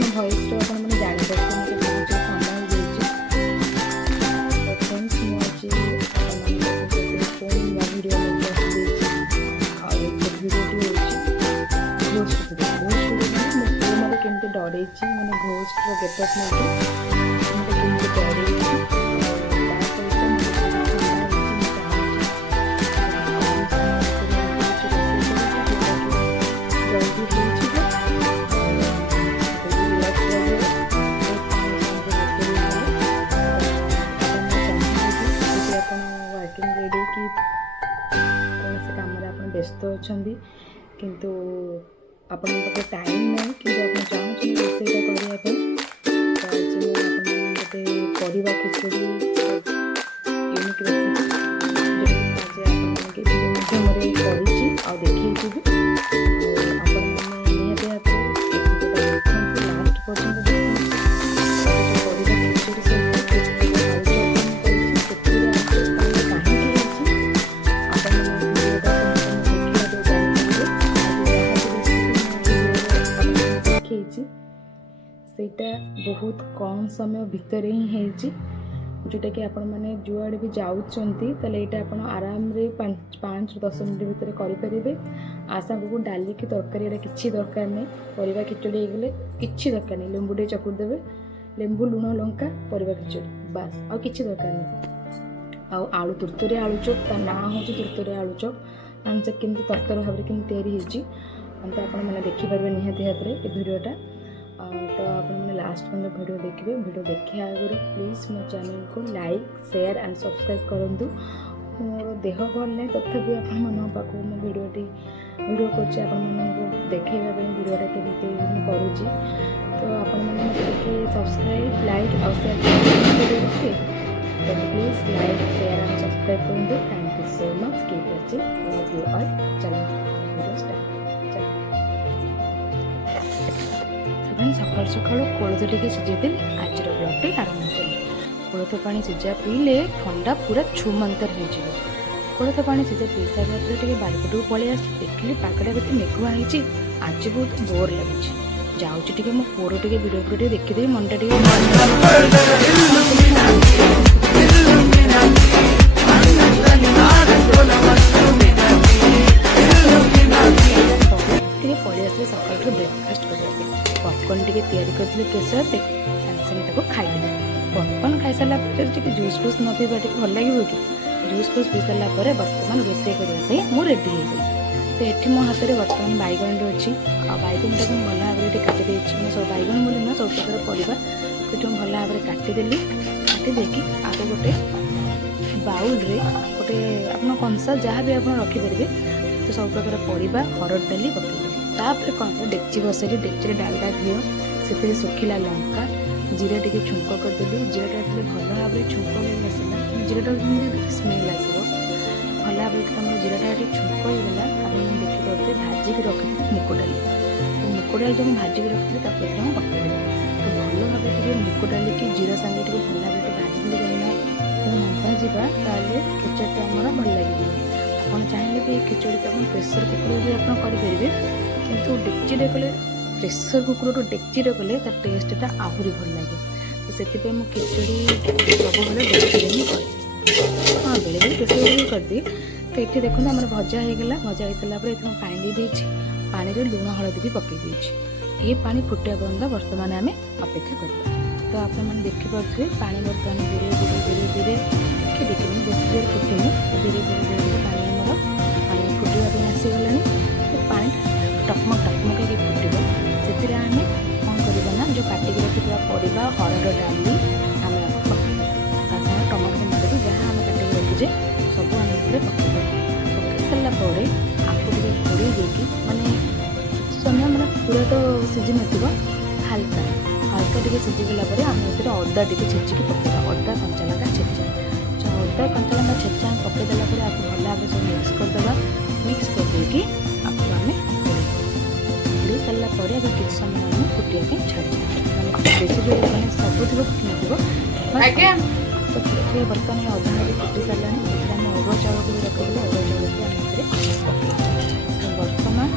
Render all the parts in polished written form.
ମୋ ଭଏସ୍ରୁ ଆପଣମାନେ ଜାଣିପାରୁଛନ୍ତି କେତେ କିଛି ଥଣ୍ଡା ହୋଇଯାଇଛି। ତ ଫ୍ରେଣ୍ଡସ୍ ମୁଁ ଆଜି ଆପଣମାନଙ୍କ ସହିତ ପୁଣି ନୂଆ ଭିଡ଼ିଓ ନେଇକି ଆସିଯାଇଛି। ଆଉ ଏ ଭିଡ଼ିଓଟି ହେଉଛି ଘୋଷ୍ଟ ଭିଡ଼ିଓ। ମୋ ପୁଅ ମୋତେ କେମିତି ଡରେଇଛି, ମାନେ ଘୋଷ୍ଟର ଗେଟଅପ୍ ନେଇକି ମୋତେ କେମିତି ଡରେଇଛି। ବ୍ୟସ୍ତ ଅଛନ୍ତି କିନ୍ତୁ ଆପଣଙ୍କ ପାଖରେ ଟାଇମ୍ ନାହିଁ, କିନ୍ତୁ ଆପଣ ଚାହୁଁଛନ୍ତି ରୋଷେଇଟା କରିବା ପାଇଁ। ତ ଆଜି ମୁଁ ଆପଣଙ୍କୁ ଗୋଟେ ପରିବା ଖିଚୁଡ଼ି ୟୁନିକ୍ ରେସିପି ଯେଉଁଟାକି ଆଜି ଆପଣମାନଙ୍କୁ ଭିଡ଼ିଓ ମାଧ୍ୟମରେ କରିଛି ଆଉ ଦେଖେଇଛି ବି। ଆଉ ଆପଣମାନେ ନିହାତି ଭାବରେ ଏ ଭିଡ଼ିଓଟା ଦେଖନ୍ତୁ, ଲାଷ୍ଟ ପର୍ଯ୍ୟନ୍ତ ଦେଖନ୍ତୁ। ପରିବା ଖିଚୁଡ଼ି ସହିତ ସେଇଟା ବହୁତ କମ୍ ସମୟ ଭିତରେ ହିଁ ହେଇଛି, ଯେଉଁଟାକି ଆପଣମାନେ ଯୁଆଡ଼େ ବି ଯାଉଛନ୍ତି ତାହେଲେ ଏଇଟା ଆପଣ ଆରାମରେ 5-10 ମିନିଟ୍ ଭିତରେ କରିପାରିବେ। ଆସାଙ୍ଗକୁ ଡାଲି କି ତରକାରୀ ଏଇଟା କିଛି ଦରକାର ନାହିଁ। ପରିବା ଖିଚୁଡ଼ି ହେଇଗଲେ କିଛି ଦରକାର ନାହିଁ, ଲେମ୍ବୁ ଟିକେ ଚକୁଟି ଦେବେ, ଲେମ୍ବୁ, ଲୁଣ, ଲଙ୍କା, ପରିବା ଖିଚୁଡ଼ି, ବାସ୍, ଆଉ କିଛି ଦରକାର ନାହିଁ। ଆଉ ଆଳୁ ତୁରତୁରିଆ ଆଳୁ ଚପ୍, ତା ନାଁ ହେଉଛି ତୁରତୁରିଆ ଆଳୁ ଚପ୍। ଜାଣିଛ କେମିତି ତରତର ଭାବରେ କେମିତି ତିଆରି ହେଇଛି, ତ ଆପଣମାନେ ଦେଖିପାରିବେ ନିହାତି ଭାବରେ ଏ ଭିଡ଼ିଓଟା। ତ ଆପଣମାନେ ଲାଷ୍ଟ ପର୍ଯ୍ୟନ୍ତ ଭିଡ଼ିଓ ଦେଖିବେ। ଭିଡ଼ିଓ ଦେଖିବା ଆଗରୁ ପ୍ଲିଜ୍ ମୋ ଚ୍ୟାନେଲକୁ ଲାଇକ୍, ସେୟାର ଆଣ୍ଡ ସବସ୍କ୍ରାଇବ୍ କରନ୍ତୁ। ମୋର ଦେହ ଭଲ ନାହିଁ, ତଥାପି ଆପଣମାନଙ୍କ ପାଖକୁ ମୁଁ ଭିଡ଼ିଓ କରୁଛି ଆପଣମାନଙ୍କୁ ଦେଖାଇବା ପାଇଁ ଭିଡ଼ିଓଟା କେମିତି ମୁଁ କରୁଛି। ତ ଆପଣମାନେ ମୋତେ ଟିକେ ସବସ୍କ୍ରାଇବ୍, ଲାଇକ୍ ଆଉ ସେୟାର ଭିଡ଼ିଓ ଦେଖିବେ। ତ please like, share and subscribe କରନ୍ତୁ। Thank you so much, keep watching, love you all. ଚାଲନ୍ତୁ ଭିଡ଼ିଓ ଷ୍ଟାର୍ଟ। ସକାଳୁ ସକାଳୁ କୋଳଥ ଟିକେ ସିଝେଇଦେଲି, ଆଜିର ବ୍ଲଗ୍ଟି ଆରମ୍ଭ କଲି। କୋଳଥ ପାଣି ସିଝା ପିଇଲେ ଥଣ୍ଡା ପୁରା ଛୁମନ୍ତର ହେଇଯିବ। କୋଳଥ ପାଣି ସିଝା ପିଇ ସାରିଲା ପରେ ଟିକେ ବାରିପଟକୁ ପଳେଇ ଆସିଲି, ଦେଖିଲି ପାଗଟା କେତେ ମେଘୁଆ ହେଇଛି, ଆଜି ବହୁତ ବୋର୍ ଲାଗୁଛି। ଯାଉଛି ଟିକେ ମୋ ପୁଅର ଟିକେ ଭିଡ଼ିଓ ଟିକେ ଦେଖିଦେବି, ମନଟା ଟିକେ ପଳେଇ ଆସିଲେ ସକାଳୁ ବ୍ରେକଫାଷ୍ଟ କରିବା ପାଇଁ। ପପକର୍ଣ୍ଣ ଟିକେ ତିଆରି କରିଥିଲି କେଶରରେ, ସାଙ୍ଗେ ସାଙ୍ଗେ ତାକୁ ଖାଇଦେଲି। ପପକର୍ଣ୍ଣ ଖାଇସାରିଲା ପରେ ଟିକେ ଜୁସ୍ ଫୁସ୍ ନ ପିଇବା ଟିକେ ଭଲ ଲାଗିବ କି? ଜୁସ୍ ଫୁସ୍ ପିଇ ସାରିଲା ପରେ ବର୍ତ୍ତମାନ ରୋଷେଇ କରିବା ପାଇଁ ମୁଁ ରେଡ଼ି ହେଇଗଲି। ତ ଏଠି ମୋ ହାତରେ ବର୍ତ୍ତମାନ ବାଇଗଣଟେ ଅଛି, ଆଉ ବାଇଗଣଟାକୁ ମୁଁ ଭଲ ଭାବରେ ଟିକେ କାଟି ଦେଇଛି। ମାନେ ସବୁ ବାଇଗଣ ବୋଲି ନୁହଁ, ସବୁ ପ୍ରକାର ପରିବା ଏଠି ମୁଁ ଭଲ ଭାବରେ କାଟିଦେଲି। କାଟି ଦେଇକି ଆଗ ଗୋଟେ ବାଉଲରେ ଗୋଟେ ଆପଣ କଂସା ଯାହା ବି ଆପଣ ରଖିପାରିବେ, ତ ସବୁ ପ୍ରକାର ପରିବା, ହରଡ଼ ଡାଲି ପକାଇଦେଲି। ତାପରେ କ'ଣ କରେ, ଡେକ୍ଚି ବସେଇଲି, ଡେକ୍ଚିରେ ଡାଲଡ଼ା ଘିଅ, ସେଥିରେ ଶୁଖିଲା ଲଙ୍କା, ଜିରା ଟିକେ ଛୁଙ୍କ କରିଦେଲି। ଜିରାଟା ଟିକେ ଭଲ ଭାବରେ ଛୁଙ୍କ ହେଇ ଆସିଲା, ଜିରାଟା ଯେମିତି ସ୍ମେଲ୍ ଆସିବ, ଭଲ ଭାବରେ ଆମର ଜିରାଟା ଟିକେ ଛୁଙ୍କ ହେଇଗଲା। ଆପଣ ଦେଖିପାରୁଥିବେ ଭାଜିକି ରଖିଥିଲି ମୁଗ ଡାଲି। ମୁଗ ଡାଲି ଯେଉଁ ମୁଁ ଭାଜିକି ରଖିଥିଲି ତାକୁ ଏଠି ମୁଁ ପକାଇଦେଲି। ତ ଭଲ ଭାବରେ ଟିକେ ମୁଗ ଡାଲିକି ଜିରା ସାଙ୍ଗେ ଟିକେ ଭଲ ଭାବରେ ଟିକେ ଭାଜିଦେଲି, କାହିଁକିନା ଯଦି ନ ଭାଜିବା ତାହେଲେ ଖିଚୁଡ଼ିଟା ଆମର ଭଲ ଲାଗିବନି। ଆପଣ ଚାହିଁଲେ ବି ଖିଚୁଡ଼ିଟା ଆପଣ ପ୍ରେସର୍ କୁକର୍ରେ ବି ଆପଣ କରିପାରିବେ, କିନ୍ତୁ ଡେକ୍ଚିରେ କଲେ, ପ୍ରେସର୍ କୁକର୍ରୁ ଡେକ୍ଚିରେ କଲେ ତା ଟେଷ୍ଟଟା ଆହୁରି ଭଲ ଲାଗେ। ତ ସେଥିପାଇଁ ମୁଁ ଖିଚୁଡ଼ି ସବୁବେଳେ ଡେକ୍ଚିରେ ହିଁ କରେ। ହଁ, ବେଳେବେଳେ ପ୍ରେସର୍ କୁକର୍ରେ କରିଦିଏ। ତ ଏଠି ଦେଖନ୍ତୁ ଆମର ଭଜା ହେଇଗଲା। ଭଜା ହେଇସାରିଲା ପରେ ଏଠି ମୁଁ ପାଣି ଦେଇଦେଇଛି, ପାଣିରେ ଲୁଣ ହଳଦୀ ବି ପକାଇ ଦେଇଛି। ଏ ପାଣି ଫୁଟିବା ପର୍ଯ୍ୟନ୍ତ ବର୍ତ୍ତମାନ ଆମେ ଅପେକ୍ଷା କରିବା। ତ ଆପଣମାନେ ଦେଖିପାରୁଥିବେ ପାଣି ବର୍ତ୍ତମାନ ଧୀରେ ଧୀରେ ଟିକେ ବେଶୀ ଜୋର ଫୁଟିନି, ଧୀରେ ଧୀରେ ପାଣି ଆମର ଫୁଟିବା ପାଇଁ ଆସିଗଲାଣି। ପାଣି ଟକମକ ହେଇକି ଫୁଟିବ, ସେଥିରେ ଆମେ କ'ଣ କରିବା ନା, ଯେଉଁ କାଟିକି ରଖିଥିବା ପରିବା, ହରଡ଼ ଡାଲି ଆମେ ଆକୁ ପକାଇବା। ତା ସାଙ୍ଗରେ ଟମାଟୋ ମାରିକି ଯାହା ଆମେ କାଟିକି ରଖିଛେ ସବୁ ଆମେ ଏଥିରେ ପକାଇବା। ପକାଇ ସାରିଲା ପରେ ଆକୁ ଟିକେ ଘୋଡ଼େଇ ଦେଇକି, ମାନେ କିଛି ସମୟ, ମାନେ ପୁରା ତ ସିଝି ନଥିବ, ହାଲକା ଟିକେ ସିଝିଗଲା ପରେ ଆମେ ଏଥିରେ ଅଦା ଟିକେ ଛେଚିକି ପକାଇବା। ଅଦା, କଞ୍ଚା ଲଙ୍କା ଛେଚା, ଅଦା କଞ୍ଚା ଲଙ୍କା ଛେଚା ଆମେ ପକାଇଦେଲା ପରେ ଆକୁ ଭଲ ଭାବରେ ସବୁ ମିକ୍ସ କରିଦେବା। ମିକ୍ସ କରିଦେଇକି ଆକୁ ଆମେ ଘୋଡ଼େଇ ସାରିଲା ପରେ ଏବେ କିଛି ସମୟ ଆମେ ଫୁଟିବା ପାଇଁ ଛାଡ଼ିବା। ମାନେ ବେଶୀ ଜୋରେ ମାନେ ସବୁଥିବ ଫୁଟିନଥିବ, ତ ଫୁଟିବା ବର୍ତ୍ତମାନ ଅଧା ଭାବେ ଫୁଟି ସାରିଲାଣି। ସେଥିରେ ଆମେ ଅରୁଆ ଚାଉଳକୁ ବି ରଖିଦେଲେ, ଅରୁଆ ଚାଉଳକୁ ଆମେ ଏଥିରେ ପକାଇବା। ତ ବର୍ତ୍ତମାନ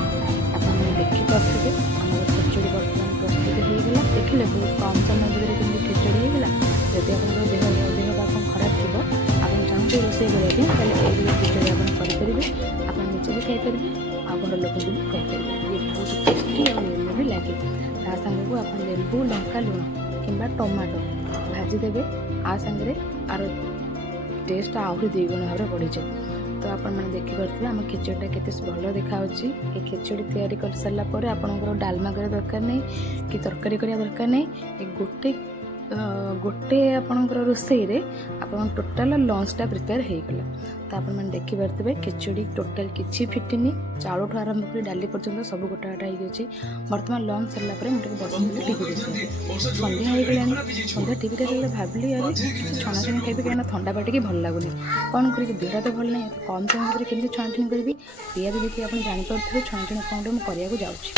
ଆପଣମାନେ ଦେଖିପାରୁଥିବେ ଆମର ଖିଚୁଡ଼ି ବର୍ତ୍ତମାନ ପ୍ରସ୍ତୁତ ହେଇଗଲା। ଏ ଦେଖିଲେ ବହୁତ କମ୍ ସମୟ ଭିତରେ କେମିତି ଖିଚୁଡ଼ି ହେଇଗଲା। ଯଦି ଆପଣଙ୍କର ଦେହ ବା କ'ଣ ଖରାପ ଥିବ, ଆପଣ ଚାହୁଁଛନ୍ତି ରୋଷେଇ କରିବା ପାଇଁ, ତାହେଲେ ଏଇଭଳି ଖିଚୁଡ଼ି ଆପଣ କରିପାରିବେ। ଆପଣ ନିଜେ ବି ଖାଇପାରିବେ ଆଉ ଘର ଲୋକଙ୍କୁ ବି ଖାଇପାରିବେ। ଇଏ ବହୁତ ଟେଷ୍ଟି ଆଉ ୟମ୍ମି ବି ଲାଗେ। ତା ସାଙ୍ଗକୁ ଆପଣ ଲେମ୍ବୁ, ଲଙ୍କା, ଲୁଣ କିମ୍ବା ଟମାଟୋ ଭାଜିଦେବେ, ଆ ସାଙ୍ଗରେ ଆର ଟେଷ୍ଟ ଆହୁରି ଦ୍ୱିଗୁଣ ଭାବରେ ବଢ଼ିଯାଏ। ତ ଆପଣମାନେ ଦେଖିପାରୁଥିବେ ଆମ ଖିଚୁଡ଼ିଟା କେତେ ଭଲ ଦେଖାହେଉଛି। ଏ ଖିଚୁଡ଼ି ତିଆରି କରିସାରିଲା ପରେ ଆପଣଙ୍କର ଡାଲମା କରିବା ଦରକାର ନାହିଁ କି ତରକାରୀ କରିବା ଦରକାର ନାହିଁ। ଏ ଗୋଟେ ଆପଣଙ୍କର ରୋଷେଇରେ ଆପଣଙ୍କ ଟୋଟାଲ ଲଞ୍ଚଟା ପ୍ରିପେୟାର ହେଇଗଲା। ତ ଆପଣମାନେ ଦେଖିପାରୁଥିବେ ଖିଚୁଡ଼ି ଟୋଟାଲ କିଛି ଫିଟିନି, ଚାଉଳଠୁ ଆରମ୍ଭ କରି ଡାଲି ପର୍ଯ୍ୟନ୍ତ ସବୁ ଗୋଟା ଗୋଟା ହେଇଯାଇଛି। ବର୍ତ୍ତମାନ ଲଞ୍ଚ ସରିଲା ପରେ ମୁଁ ଟିକେ ବସିଥିଲି ଟିଭି ଦେଖିବାକୁ। ସନ୍ଧ୍ୟା ହେଇଗଲାଣି, ସନ୍ଧ୍ୟା ଟିଭି ଦେଖିଲେ ଭାବିଲି ଆରେ କିଛି ଛଣାଛଣି ଖାଇବି, କାହିଁକିନା ଥଣ୍ଡା ପାଟିକି ଭଲ ଲାଗୁନି। କ'ଣ କରିବି, ଦେହଟା ତ ଭଲ ନାହିଁ, କମ୍ ସମୟ ଭିତରେ କେମିତି ଛଣାଛଣି କରିବି। ପିଆଜ ଦେଖି ଆପଣ ଜାଣିପାରୁଥିବେ ଛଣାଛଣି କ'ଣ ମୁଁ କରିବାକୁ ଯାଉଛି।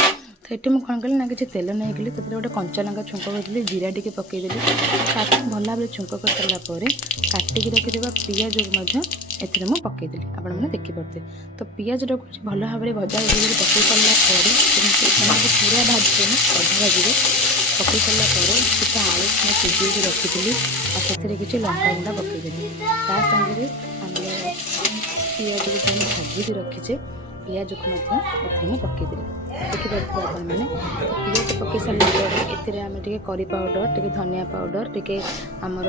ତ ଏଠି ମୁଁ କ'ଣ କଲି ନା, କିଛି ତେଲ ନେଇଗଲି, ସେଥିରେ ଗୋଟେ କଞ୍ଚା ଲଙ୍କା ଛୁଙ୍କ କରିଦେଲି, ଜିରା ଟିକେ ପକାଇଦେଲି। ତାକୁ ଭଲ ଭାବରେ ଛୁଙ୍କ କରିସାରିଲା ପରେ କାଟିକି ରଖିଥିବା ପିଆଜକୁ ମଧ୍ୟ ଏଥିରେ ମୁଁ ପକାଇଦେଲି। ଆପଣମାନେ ଦେଖିପାରୁଥିବେ। ତ ପିଆଜଟାକୁ ଭଲ ଭାବରେ ଭଜା ଭଜି ପକାଇ ସାରିଲା ପରେ ପୁରା ଭାଜିବେନି, ଅଧା ଭାଜିବେ। ପକାଇ ସାରିଲା ପରେ କିଛି ଆଳୁ ମୁଁ ସିଝେଇକି ରଖିଥିଲି ଆଉ ସେଥିରେ କିଛି ଲଙ୍କାଗୁଣ୍ଡ ପକାଇଦେଲି। ତା ସାଙ୍ଗରେ ଆମର ପିଆଜକୁ ଆମେ ଭାଜିକି ରଖିଛେ, ପିଆଜକୁ ମଧ୍ୟ ଏଥିରେ ମୁଁ ପକାଇଦେଲି। ଦେଖିପାରୁଥିବେ ଆପଣମାନେ। ପିଆଜ ପକାଇ ସାରିଲା ପରେ ଏଥିରେ ଆମେ ଟିକେ କରି ପାଉଡ଼ର, ଟିକେ ଧନିଆ ପାଉଡ଼ର, ଟିକେ ଆମର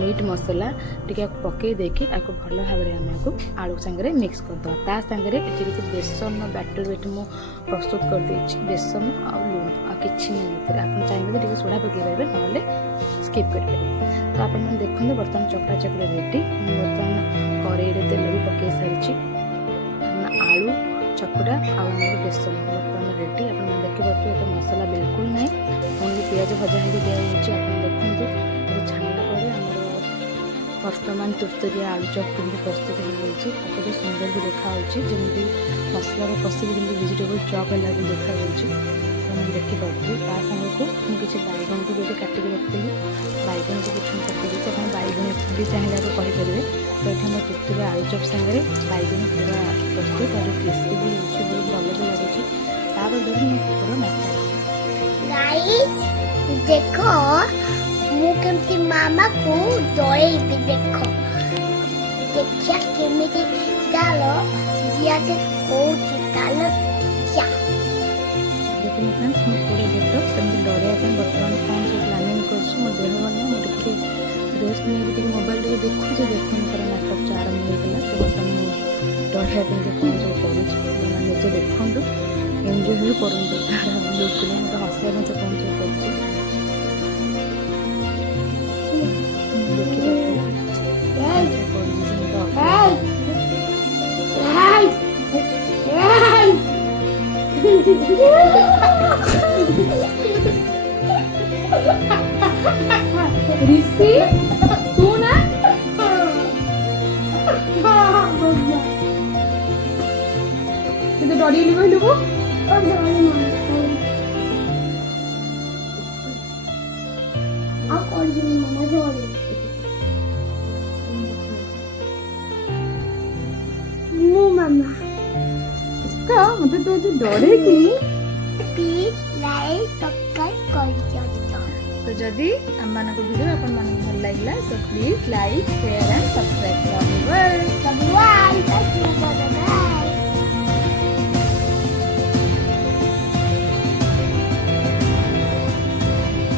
ମିଟ୍ ମସଲା ଟିକେ ପକାଇ ଦେଇକି ଆକୁ ଭଲ ଭାବରେ ଆମେ ଆକୁ ଆଳୁ ସାଙ୍ଗରେ ମିକ୍ସ କରିଦେବା। ତା ସାଙ୍ଗରେ ଏଠି କିଛି ବେସନର ବ୍ୟାଟର ଏଠି ମୁଁ ପ୍ରସ୍ତୁତ କରିଦେଇଛି। ବେସନ ଆଉ ଲୁଣ ଆଉ କିଛି ନାହିଁ ଏଥିରେ। ଆପଣ ଚାହିଁବେ ତ ଟିକେ ସୋଡ଼ା ପକାଇ ପାରିବେ, ନହେଲେ ସ୍କିପ୍ କରିପାରିବେ। ତ ଆପଣମାନେ ଦେଖନ୍ତୁ ବର୍ତ୍ତମାନ ଚକଟା ଚକଟି ରେଡ଼ି। ମୁଁ ବର୍ତ୍ତମାନ କଡ଼େଇରେ ତେଲ ବି ପକାଇ ସାରିଛି। ଆଳୁ ଚକଟା ଆଉ ଆମର ବେସନ ବର୍ତ୍ତମାନ ରେଡ଼ି। ଆପଣମାନେ ଦେଖିପାରୁଥିବେ ଏତେ ମସଲା ବିଲକୁଲ ନାହିଁ, ଓନ୍ଲି ପିଆଜ ଭଜା ହେଇକି ଦିଆଯାଇଛି। ଆପଣ ଦେଖନ୍ତୁ ଏବେ ଛାଣିଲା ପରେ ଆମର ବର୍ତ୍ତମାନ ତୁରତୁରିଆ ଆଳୁ ଚପ୍ କେମିତି ପ୍ରସ୍ତୁତ ହେଇଯାଇଛି। କେତେ ସୁନ୍ଦର ବି ଦେଖାହେଉଛି, ଯେମିତି ମସଲାରେ କଷିକି ଯେମିତି ଭେଜିଟେବୁଲ୍ ଚପ୍ ହେଲା ବି ଦେଖାଯାଉଛି। ଆପଣ ଦେଖିପାରୁଥିବେ। ତା ସାଙ୍ଗକୁ ମୁଁ କିଛି ବାଇଗଣକୁ ବି ଏଠି କାଟିକି ରଖିଥିଲି, ବାଇଗଣକୁ କିଛି ମୁଁ କାଟିଦେଇଛି। ଆପଣ ବାଇଗଣ ବି ଚାହିଁଲେ ଆକୁ କହିପାରିବେ। ତ ଏଠି ଆମର ତୁରତୁରିଆ ଆଳୁ ଚପ୍ ସାଙ୍ଗରେ ବାଇଗଣ ପୁରା ପ୍ରସ୍ତୁତ, ଆଉ କ୍ରିସ୍ପି ବି ହେଉଛି, ବହୁତ ଭଲ ବି ଲାଗୁଛି। ତାପରେ ଧରି ମୁଁ ପୁରା ମସଲା ଦେଖ ମୁଁ କେମିତି ମାମାକୁ ଦଳେଇବି। ଦେଖିଆ କେମିତି ଡାଲ ଦିଆକେ ହଉଛି ଡାଲ ଦେଖିଆ। ଦେଖୁନ ଫ୍ରେଣ୍ଡସ୍, ମୁଁ ପୁରା ବେଟର ସେମିତି ଡରିବା ପାଇଁ ବର୍ତ୍ତମାନ କ'ଣ ସବୁ ପ୍ଲାନିଂ କରୁଛି। ମୋ ଦେହ ଭଲ ନାହିଁ, ମୁଁ ଟିକେ ରେଷ୍ଟ ନେଇକି ଟିକେ ମୋବାଇଲ ଟିକେ ଦେଖୁଛି। ଦେଖୁନି ତାର ନାଟକ ଆରମ୍ଭ ହେଇଗଲା। ତ ବର୍ତ୍ତମାନ ମୁଁ ଡରିବା ପାଇଁ ଯେ କ'ଣ ସବୁ କରୁଛି ମାନେ ନିଜେ ଦେଖନ୍ତୁ, ଏନ୍ଜୟ ବି କରନ୍ତୁ। ତାର ଲୁକ୍ ମୋତେ ହସିବା ପାଇଁ ସେ କ'ଣ ସବୁ କରୁଛି ऋषि तू ना तो डरी कहलु मामा इसका मतलब तो जो डरेगी तो जदि आमको वीडियो अपन भल लगे तो please like share and subscribe.